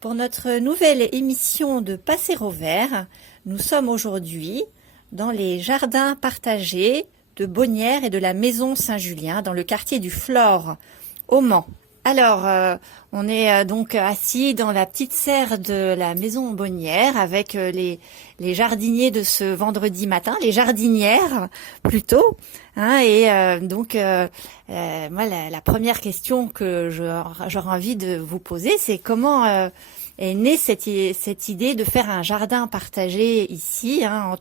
pour notre nouvelle émission de Passer au vert. Nous sommes aujourd'hui dans les jardins partagés de Bonnières et de la Maison Saint-Julien, dans le quartier du Flore, au Mans. Alors, on est donc assis dans la petite serre de la Maison Bonnières avec les jardiniers de ce vendredi matin, les jardinières plutôt. Hein, et donc, moi, la première question que j'aurais envie de vous poser, c'est comment est née cette idée de faire un jardin partagé ici, hein,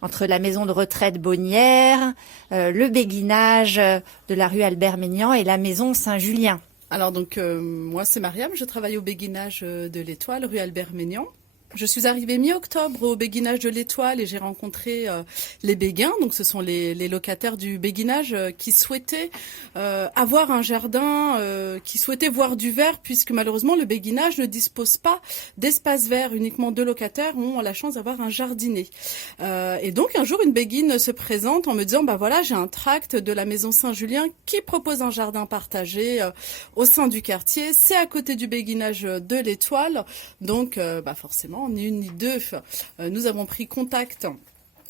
entre la maison de retraite Bonnières, le béguinage de la rue Albert-Maignan et la Maison Saint-Julien. Alors donc moi c'est Mariam, je travaille au béguinage de l'Étoile, rue Albert-Maignan. Je suis arrivée mi-octobre au béguinage de l'Étoile et j'ai rencontré les béguins, donc ce sont les locataires du béguinage qui souhaitaient avoir un jardin, qui souhaitaient voir du vert, puisque malheureusement le béguinage ne dispose pas d'espace vert. Uniquement 2 locataires ont la chance d'avoir un jardinet. Et donc un jour une béguine se présente en me disant bah voilà, j'ai un tract de la Maison Saint-Julien qui propose un jardin partagé au sein du quartier. C'est à côté du béguinage de l'Étoile, donc bah forcément ni une ni deux, nous avons pris contact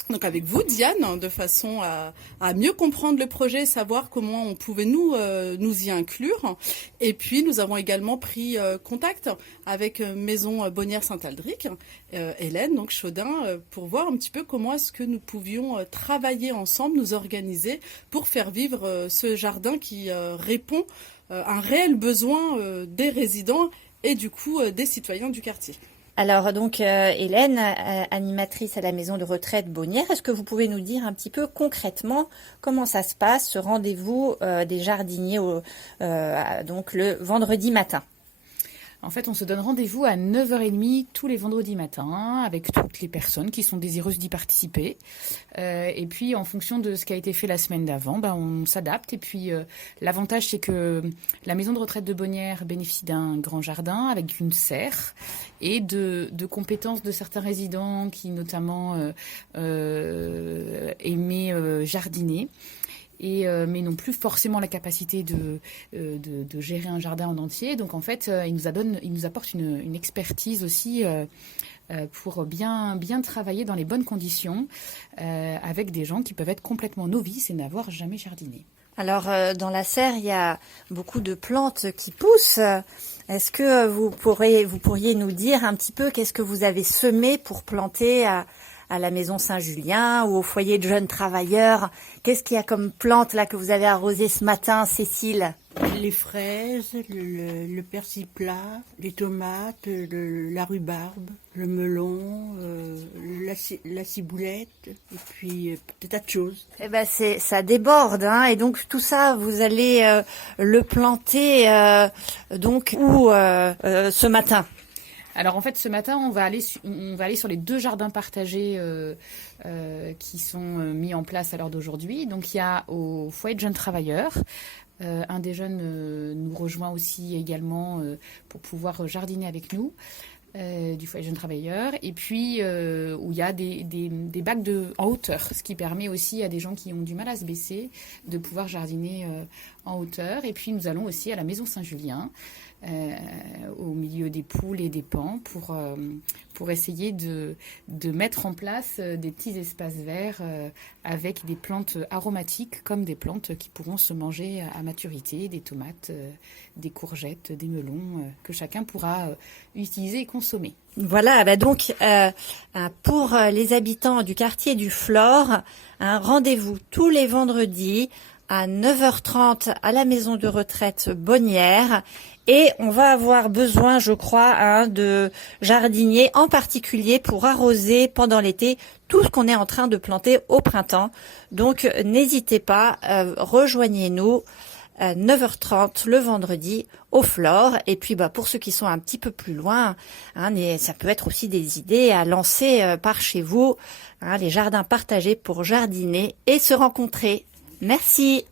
donc avec vous, Diane, de façon à mieux comprendre le projet, savoir comment on pouvait nous y inclure. Et puis nous avons également pris contact avec Maison Bonnières Saint-Aldric, Hélène, donc Chaudin, pour voir un petit peu comment est-ce que nous pouvions travailler ensemble, nous organiser pour faire vivre ce jardin qui répond à un réel besoin des résidents et du coup des citoyens du quartier. Alors donc Hélène, animatrice à la maison de retraite Bonnières, est-ce que vous pouvez nous dire un petit peu concrètement comment ça se passe, ce rendez-vous des jardiniers donc le vendredi matin? En fait, on se donne rendez-vous à 9h30 tous les vendredis matins avec toutes les personnes qui sont désireuses d'y participer. Et puis, en fonction de ce qui a été fait la semaine d'avant, on s'adapte. Et puis, l'avantage, c'est que la maison de retraite de Bonnières bénéficie d'un grand jardin avec une serre et de compétences de certains résidents qui, notamment, aimaient jardiner. Mais non plus forcément la capacité de gérer un jardin en entier. Donc en fait, il nous apporte une expertise aussi pour bien travailler dans les bonnes conditions avec des gens qui peuvent être complètement novices et n'avoir jamais jardiné. Alors dans la serre, il y a beaucoup de plantes qui poussent. Est-ce que vous pourriez nous dire un petit peu qu'est-ce que vous avez semé pour planter à la Maison Saint-Julien ou au foyer de jeunes travailleurs? Qu'est-ce qu'il y a comme plante là que vous avez arrosé ce matin, Cécile? Les fraises, le persil plat, les tomates, la rhubarbe, le melon, la ciboulette, et puis des tas de choses. Eh ben ça déborde, hein, et donc tout ça vous allez le planter donc où ce matin? Alors en fait, ce matin, on va aller sur les 2 jardins partagés qui sont mis en place à l'heure d'aujourd'hui. Donc il y a au foyer de jeunes travailleurs. Un des jeunes nous rejoint aussi également pour pouvoir jardiner avec nous. Du foyer de jeunes travailleurs, et puis où il y a des bacs en hauteur, ce qui permet aussi à des gens qui ont du mal à se baisser de pouvoir jardiner en hauteur. Et puis nous allons aussi à la Maison Saint-Julien, au milieu des poules et des pans, pour essayer de mettre en place des petits espaces verts avec des plantes aromatiques comme des plantes qui pourront se manger à maturité, des tomates, des courgettes, des melons, que chacun pourra utiliser et consommer. Voilà, donc pour les habitants du quartier du Flore, un rendez-vous tous les vendredis à 9h30 à la maison de retraite Bonnières, et on va avoir besoin, je crois, de jardiniers en particulier pour arroser pendant l'été tout ce qu'on est en train de planter au printemps. Donc n'hésitez pas, rejoignez-nous à 9h30 le vendredi au Flore. Et puis pour ceux qui sont un petit peu plus loin, ça peut être aussi des idées à lancer par chez vous, les jardins partagés pour jardiner et se rencontrer. Merci.